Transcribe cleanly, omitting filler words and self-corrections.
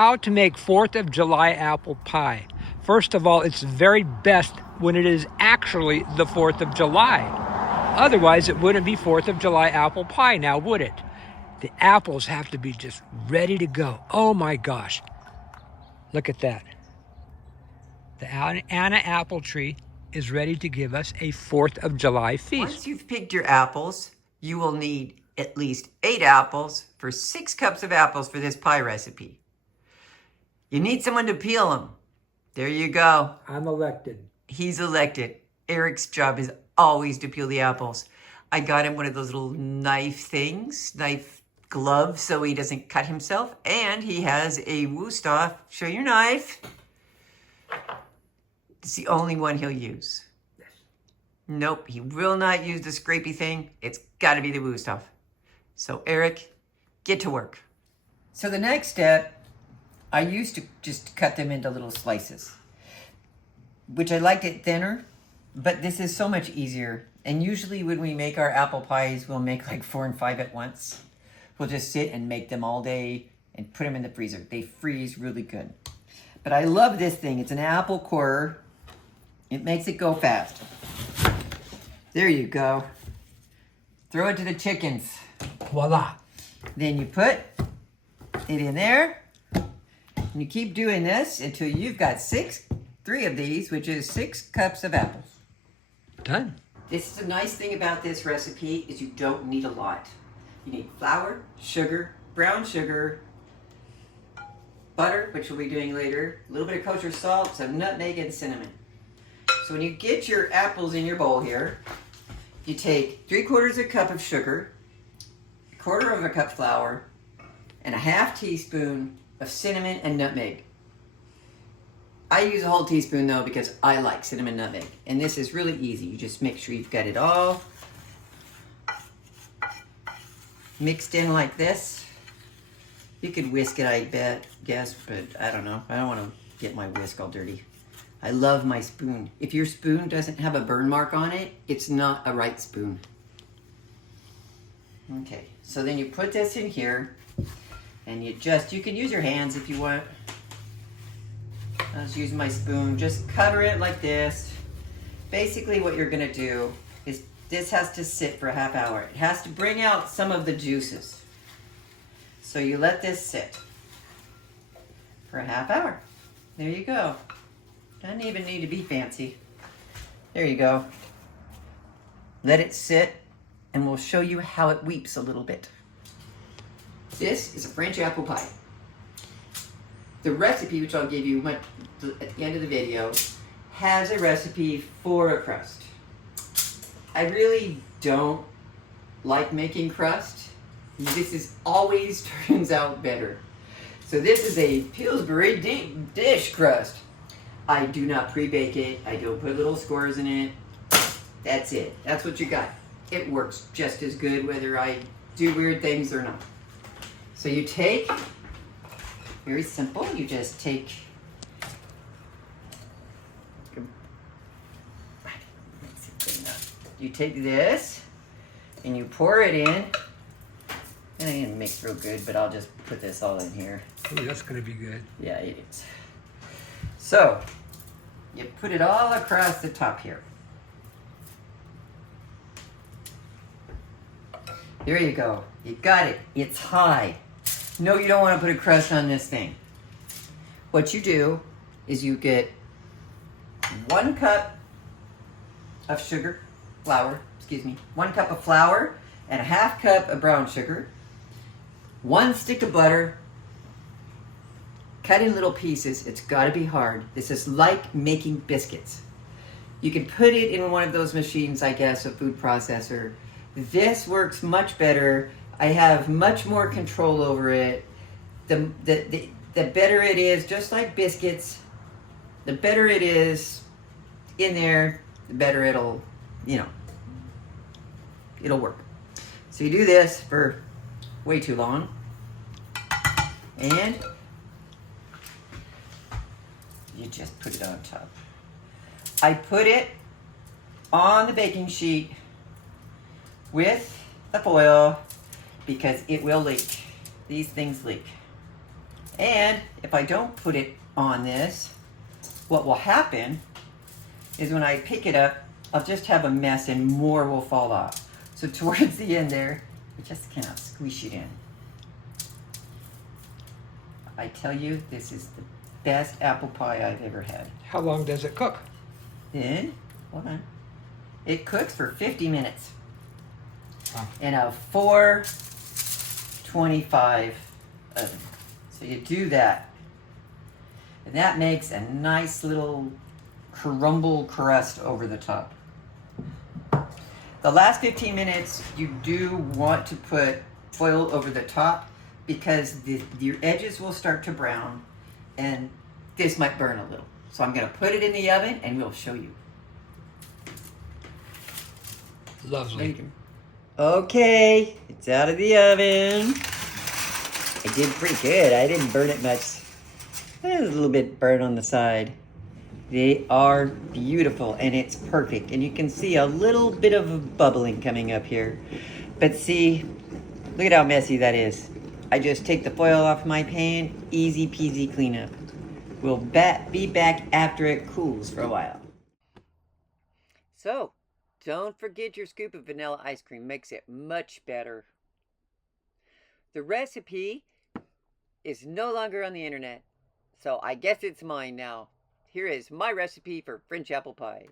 How to make 4th of July apple pie. First of all, it's very best when it is actually the 4th of July. Otherwise, it wouldn't be 4th of July apple pie now, would it? The apples have to be just ready to go. Oh my gosh. Look at that. The Anna apple tree is ready to give us a 4th of July feast. Once you've picked your apples, you will need at least 8 apples for 6 cups of apples for this pie recipe. You need someone to peel them. There you go. I'm elected. He's elected. Erik's job is always to peel the apples. I got him one of those little knife gloves so he doesn't cut himself. And he has a Wusthof. Show your knife. It's the only one he'll use. Yes. Nope, he will not use the scrapey thing. It's got to be the Wusthof. So Erik, get to work. So the next step, I used to just cut them into little slices, which I liked it thinner, but this is so much easier. And usually when we make our apple pies, we'll make like 4 and 5 at once. We'll just sit and make them all day and put them in the freezer. They freeze really good. But I love this thing. It's an apple corer. It makes it go fast. There you go. Throw it to the chickens. Voila. Then you put it in there. And you keep doing this until you've got 3 of these, which is 6 cups of apples. Done. This is the nice thing about this recipe is you don't need a lot. You need flour, sugar, brown sugar, butter, which we'll be doing later, a little bit of kosher salt, some nutmeg, and cinnamon. So when you get your apples in your bowl here, you take 3/4 cup of sugar, 1/4 cup flour, and a 1/2 teaspoon of cinnamon and nutmeg. I use a whole teaspoon though because I like cinnamon nutmeg. And this is really easy. You just make sure you've got it all mixed in like this. You could whisk it, I guess, but I don't know. I don't want to get my whisk all dirty. I love my spoon. If your spoon doesn't have a burn mark on it, it's not a right spoon. Okay, so then you put this in here. And you can use your hands if you want. I'll just use my spoon. Just cover it like this. Basically what you're gonna do is this has to sit for a half hour. It has to bring out some of the juices. So you let this sit for a half hour. There you go. Doesn't even need to be fancy. There you go. Let it sit and we'll show you how it weeps a little bit. This is a French apple pie. The recipe, which I'll give you at the end of the video, has a recipe for a crust. I really don't like making crust. This always turns out better. So this is a Pillsbury deep dish crust. I do not pre-bake it. I don't put little squares in it. That's it. That's what you got. It works just as good whether I do weird things or not. So you take, very simple, you just take, this and you pour it in. And it didn't mix real good, but I'll just put this all in here. Ooh, that's gonna be good. Yeah, it is. So, you put it all across the top here. There you go. You got it. It's high. No, you don't want to put a crust on this thing. What you do is you get 1 cup of flour, 1 cup of flour and a 1/2 cup of brown sugar, 1 stick of butter, cut in little pieces. It's got to be hard. This is like making biscuits. You can put it in one of those machines, I guess, a food processor. This works much better. I have much more control over it. The better it is, just like biscuits, the better it is in there, the better it'll work. So you do this for way too long. And you just put it on top. I put it on the baking sheet with the foil because it will leak. These things leak. And if I don't put it on this, what will happen is when I pick it up, I'll just have a mess and more will fall off. So towards the end there, I just cannot squish it in. I tell you, this is the best apple pie I've ever had. How long does it cook? Then, hold on. It cooks for 50 minutes. Wow. In a 425 oven. So you do that. And that makes a nice little crumble crust over the top. The last 15 minutes, you do want to put foil over the top because your edges will start to brown and this might burn a little. So I'm going to put it in the oven and we'll show you. Lovely. Okay, it's out of the oven. I did pretty good. I didn't burn it much. There's a little bit burnt on the side. They are beautiful and it's perfect. And you can see a little bit of bubbling coming up here. But see, look at how messy that is. I just take the foil off my pan, easy peasy cleanup. We'll be back after it cools for a while. So, don't forget your scoop of vanilla ice cream. Makes it much better. The recipe is no longer on the internet, so I guess it's mine now. Here is my recipe for French apple pie.